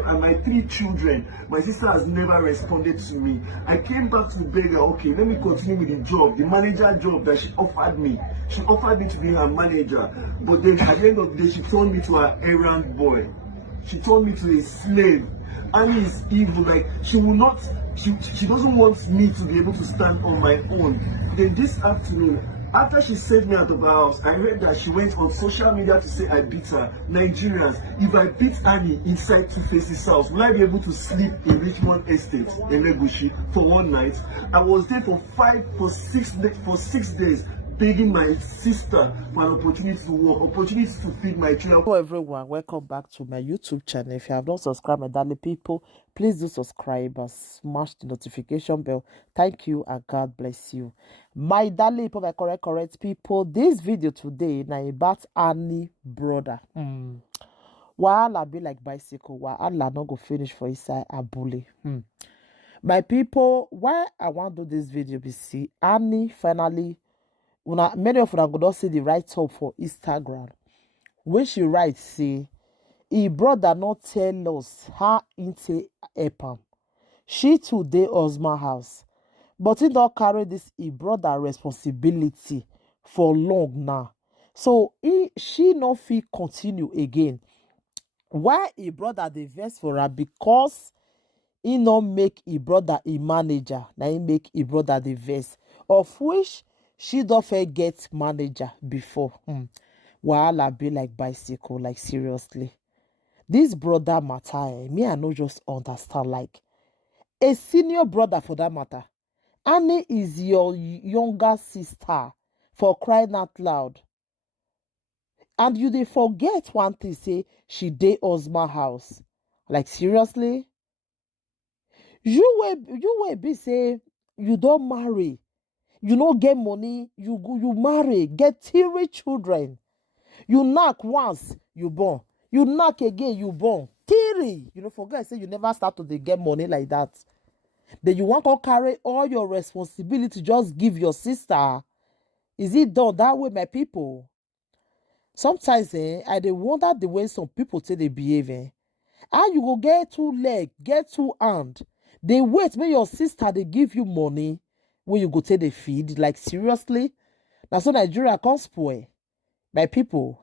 wife and my 3 children. My sister has never responded to me. I came back to beg her, okay, let me continue with the job, the manager job that she offered me. She offered me to be her manager. But then at the end of the day, she turned me to her errand boy. She turned me to a slave. Annie is evil. Like, she will not, she doesn't want me to be able to stand on my own. Then this afternoon, after she sent me out of her house, I heard that she went on social media to say I beat her. Nigerians, if I beat Annie inside Two-Face's house, will I be able to sleep in Richmond Estate in Legushi for one night? I was there for 6 days, begging my sister for an opportunity to work, opportunity to feed my children. Hello everyone, welcome back to my YouTube channel. If you have not subscribed, my darling people, please do subscribe and smash the notification bell. Thank you and God bless you. My darling people, my correct people, this video today now about Annie Broda. While I be like bicycle, while I not go finish for inside a bully. My people, why I want to do this video be see Annie finally. Many of them could not see the write up for Instagram. When she writes, say, he brother not tell us how into Hapun. She today husband house. But he don't carry this he brother responsibility for long now. So she no fit continue again. Why he brother the verse for her? Because he not make he brother a manager. Now he make he brother the verse. Of which she don't forget manager before. Wahala be like bicycle, like seriously. This brother matter, me I no just understand. Like a senior brother for that matter. Annie is your younger sister, for crying out loud. And you dey forget one thing, say she dey husband house. Like seriously? You will be say you don't marry. You no get money, you marry, get 3 children. You knock once, you born. You knock again, you born. 3. You don't forget, say you never start to get money like that. Then you want to carry all your responsibility, just give your sister. Is it done that way, my people? Sometimes, I dey wonder the way some people say they behave. How you go get 2 leg, get 2 hand. They wait when your sister they give you money. When you go take the feed, like seriously? Now so Nigeria can't spoil. My people,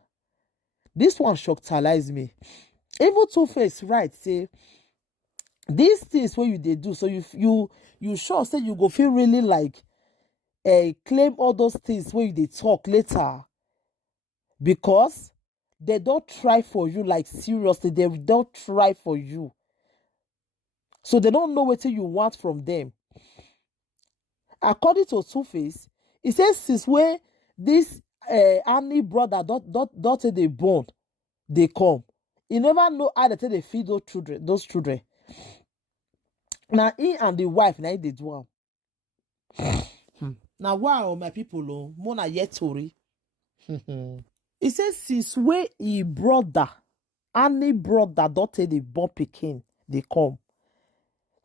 this one shockalize me. Even Two-Face right say these things what you they do, so you sure say you go feel really like claim all those things when they talk later, because they don't try for you. Like seriously, they don't try for you, so they don't know what you want from them. According to Two-Face, he says since when this Annie brother don't say they born, they come. He never know how they feed those children. Now he and the wife now they do. Now wow, my people, mona yet story. He says since when he brother, Annie brother don't say they born pikin, they come.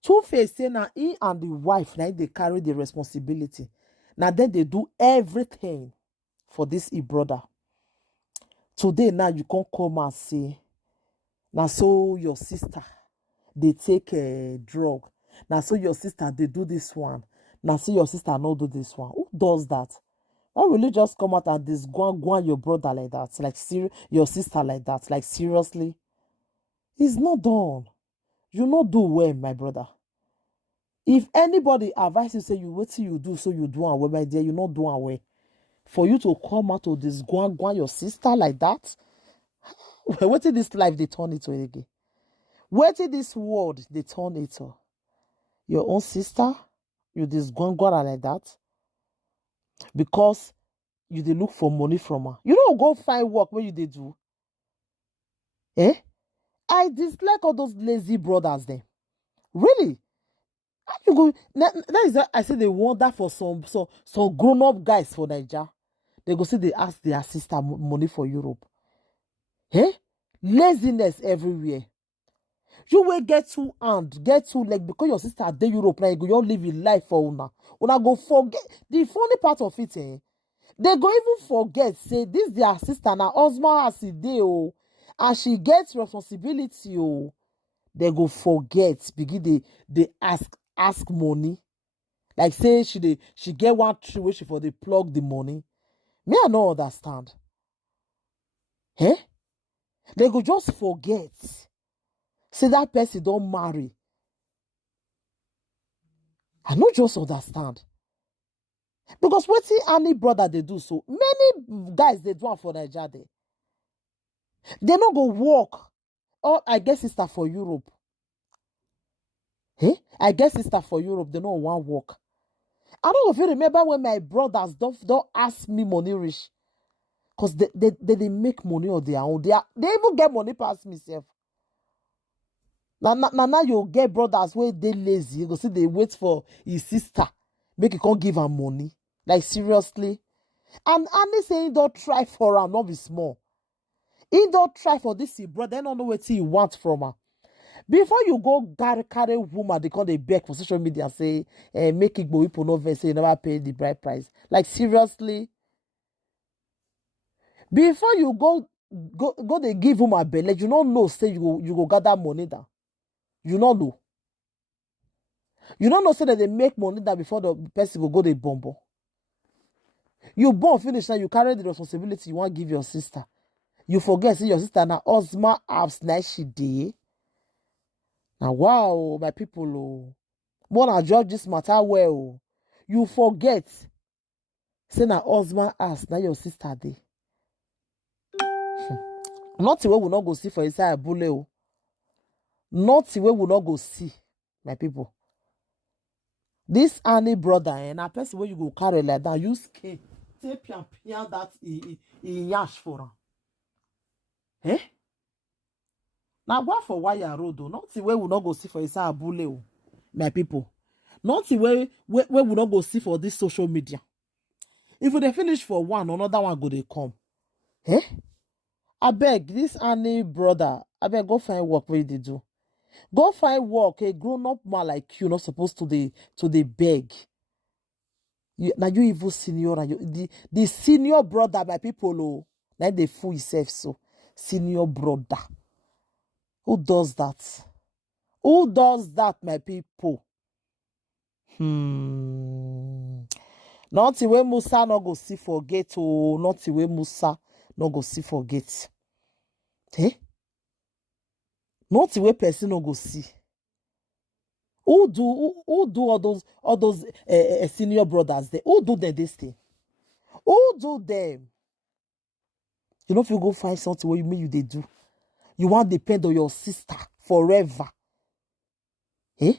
Two-Face say now he and the wife now they carry the responsibility. Now then they do everything for this brother. Today now you can't come and say now so your sister they take a drug. Now so your sister they do this one. Now so your sister not do this one. Who does that? Why will you just come out and this go your brother like that? Like your sister like that? Like seriously? It's not done. You not do well, my brother. If anybody advise you, say you what you do, so you do away, my dear, you not do away. For you to come out of this go your sister like that, what did this life they turn it to again? What did this world they turn it to? Your own sister, you this go like that, because you they look for money from her. You don't go find work when you they do. I dislike all those lazy brothers then. Really? How you go? That is I say they want that for some grown-up guys for Nigeria. They go say they ask their sister money for Europe. Laziness everywhere. You will get 2 hand, get 2 leg because your sister at the Europe now. You all live in life for una. Una go forget the funny part of it. They go even forget say this their sister now husband as a day and she gets responsibility they go forget, begin they ask money. Like say she get one tree where she for they plug the money. Me, I no understand. Eh? They go just forget. Say that person don't marry. I no just understand. Because wetin any brother they do so, many guys they do am for Nigeria there. They no go work. Or I guess sister for Europe. Eh? I guess sister for Europe, they no want work. I don't know if you remember when my brothers don't ask me money rich. Because they make money on their own. They even get money past myself. Now you get brothers where they lazy. You go see they wait for his sister. Make it can't give her money. Like seriously. And they say he don't try for her, not be small. He don't try for this brother. They don't know what he want from her. Before you go carry woman, they call they beg for social media and say, make it go people no vex, say you never pay the bride price. Like seriously. Before you go they give woman belly, you don't know say you go gather money down. You don't know. You don't know say that they make money that before the person go the bomb. You born finish now, you carry the responsibility you want to give your sister. You forget, see your sister now Ozma apps nice she day. Now wow, my people, oh. Wanna judge this matter well. You forget. Say na Ozma apps now your sister day. Not the way we not go see for inside a bullet. Not the way we not go see, my people. This Annie brother and a person where you go carry like that, use cane, take and that in yash for her. Eh? Now go for wire road, not the way we not go see for inside a bullet, my people. Not the way we not go see for this social media. If they finish for one, another one go they come. Eh? I beg this Annie brother, I beg go find work where they do. Go find work. A grown-up man like you not supposed to the beg. Now you even senior and the senior brother, my people, oh, now they fool yourself so. Senior brother. Who does that? Who does that, my people? Not the way Musa no go see forget, oh, not the way Musa no go see forget. Eh? Not the way person no go see. Who do all those senior brothers there? Who do them this thing? Who do them? You know if you go find something where you they do, you want to depend on your sister forever. Eh?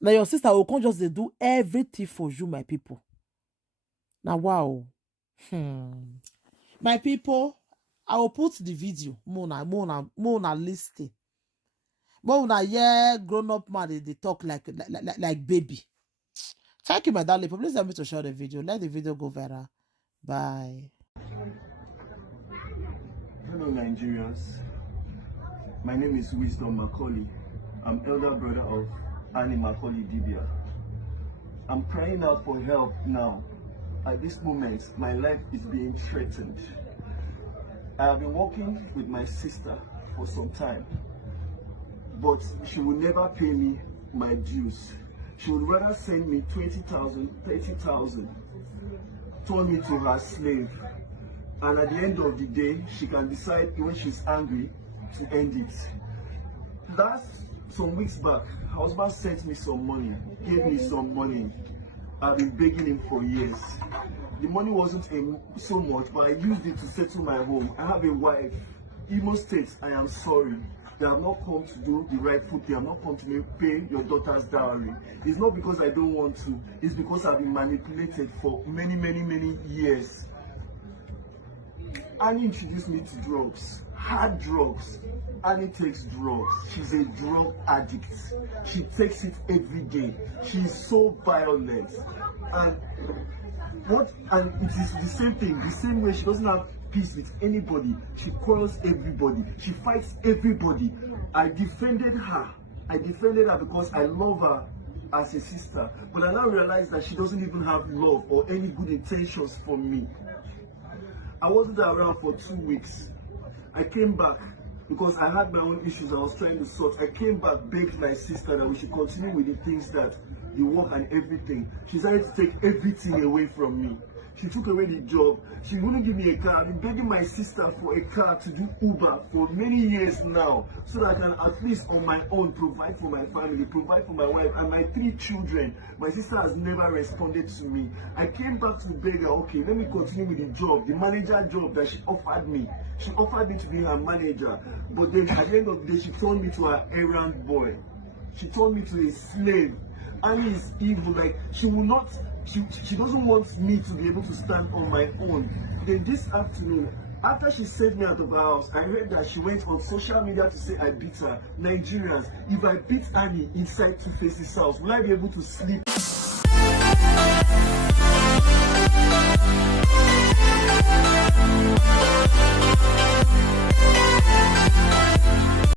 Now your sister will come just they do everything for you, my people. Now wow. My people, I will put the video. Mona listing. Mona yeah, grown up man they talk like baby. Thank you, my darling. Please help me to share the video. Let the video go viral. Bye. Hello, Nigerians. My name is Wisdom Macaulay. I'm elder brother of Annie Macaulay Dibia. I'm crying out for help now. At this moment, my life is being threatened. I have been working with my sister for some time, but she will never pay me my dues. She would rather send me 20,000, 30,000, turn me to her slave. And at the end of the day, she can decide when she's angry to end it. Some weeks back, her husband sent me some money, gave me some money. I've been begging him for years. The money wasn't so much, but I used it to settle my home. I have a wife. Imo State, I am sorry. They have not come to do the right foot. They have not come to pay your daughter's dowry. It's not because I don't want to. It's because I've been manipulated for many, many, many years. Annie introduced me to drugs, hard drugs. Annie takes drugs. She's a drug addict. She takes it every day. She is so violent. And it is the same thing, the same way. She doesn't have peace with anybody. She quarrels everybody. She fights everybody. I defended her because I love her as a sister. But I now realize that she doesn't even have love or any good intentions for me. I wasn't around for 2 weeks. I came back. because I had my own issues I was trying to sort. I came back, begged my sister that we should continue with the things, that the work and everything. She decided to take everything away from me. She took away the job. She wouldn't give me a car. I've been begging my sister for a car to do Uber for many years now, so that I can at least on my own provide for my family, provide for my wife and my 3 children. My sister has never responded to me. I came back to beg her, okay, let me continue with the job, the manager job that she offered me. She offered me to be her manager, but then at the end of the day, she turned me to her errand boy. She turned me to a slave. Annie is evil. Like, she will not, she doesn't want me to be able to stand on my own. Then this afternoon, after she sent me out of her house, I heard that she went on social media to say I beat her. Nigerians, if I beat Annie inside Two Faces' house, will I be able to sleep?